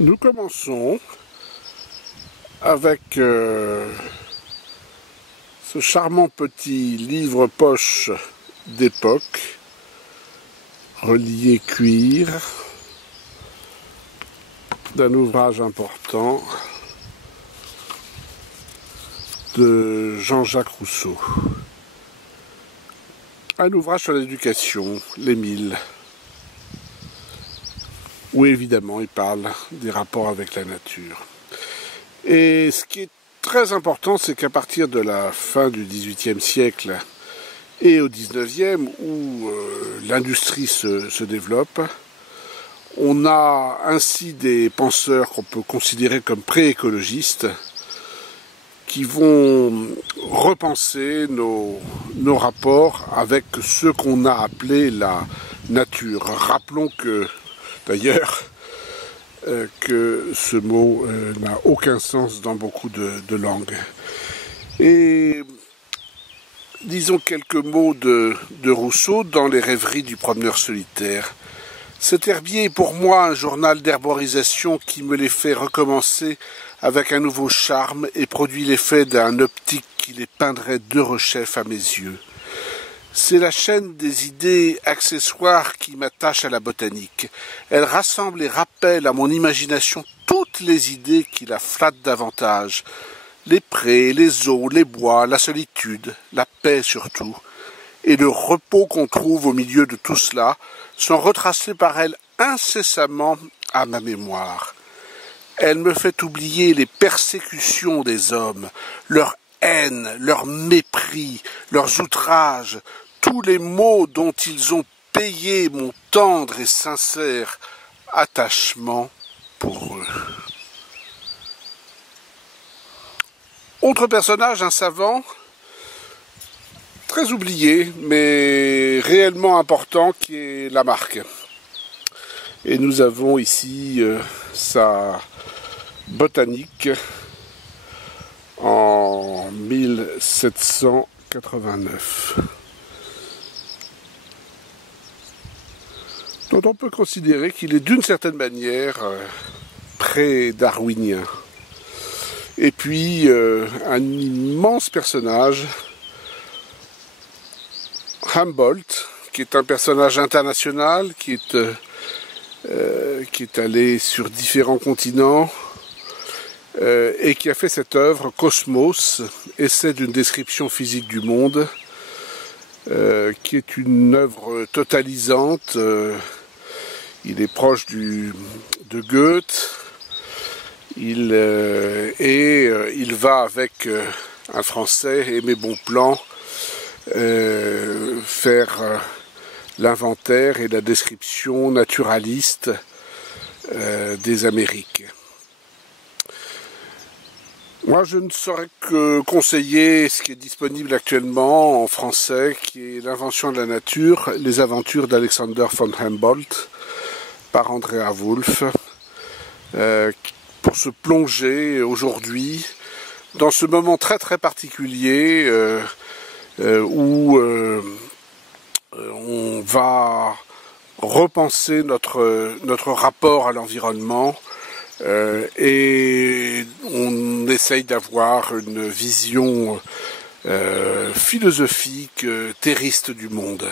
Nous commençons avec ce charmant petit livre-poche d'époque, relié cuir, d'un ouvrage important de Jean-Jacques Rousseau. Un ouvrage sur l'éducation, l'Émile, où évidemment il parle des rapports avec la nature. Et ce qui est très important, c'est qu'à partir de la fin du XVIIIe siècle et au XIXe, où l'industrie se développe, on a ainsi des penseurs qu'on peut considérer comme pré-écologistes qui vont repenser nos rapports avec ce qu'on a appelé la nature. Rappelons que, d'ailleurs, que ce mot n'a aucun sens dans beaucoup de langues. Et disons quelques mots de Rousseau dans les rêveries du promeneur solitaire. Cet herbier est pour moi un journal d'herborisation qui me les fait recommencer avec un nouveau charme et produit l'effet d'un optique qui les peindrait d'heureux-chef à mes yeux. C'est la chaîne des idées accessoires qui m'attache à la botanique. Elle rassemble et rappelle à mon imagination toutes les idées qui la flattent davantage. Les prés, les eaux, les bois, la solitude, la paix surtout. Et le repos qu'on trouve au milieu de tout cela sont retracés par elle incessamment à ma mémoire. Elle me fait oublier les persécutions des hommes, leur haine, leur mépris, leurs outrages, tous les maux dont ils ont payé mon tendre et sincère attachement pour eux. Autre personnage, un savant, très oublié, mais réellement important, qui est Lamarck. Et nous avons ici sa botanique en 1789. Dont on peut considérer qu'il est d'une certaine manière pré-darwinien. Et puis un immense personnage, Humboldt, qui est un personnage international, qui est allé sur différents continents et qui a fait cette œuvre, Cosmos, essai d'une description physique du monde, qui est une œuvre totalisante. Il est proche de Goethe, il va avec un Français, Aimé Bonpland, faire l'inventaire et la description naturaliste des Amériques. Moi, je ne saurais que conseiller ce qui est disponible actuellement en français, qui est L'invention de la nature, les aventures d'Alexander von Humboldt, par Andrea Wulf, pour se plonger aujourd'hui dans ce moment très très particulier où on va repenser notre rapport à l'environnement et on essaye d'avoir une vision philosophique, thériste du monde.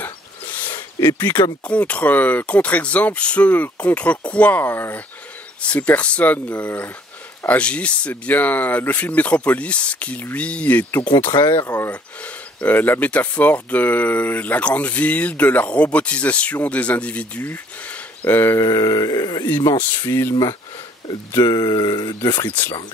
Et puis comme contre-exemple, ce contre quoi ces personnes agissent, eh bien le film Métropolis, qui lui est au contraire la métaphore de la grande ville, de la robotisation des individus, immense film de Fritz Lang.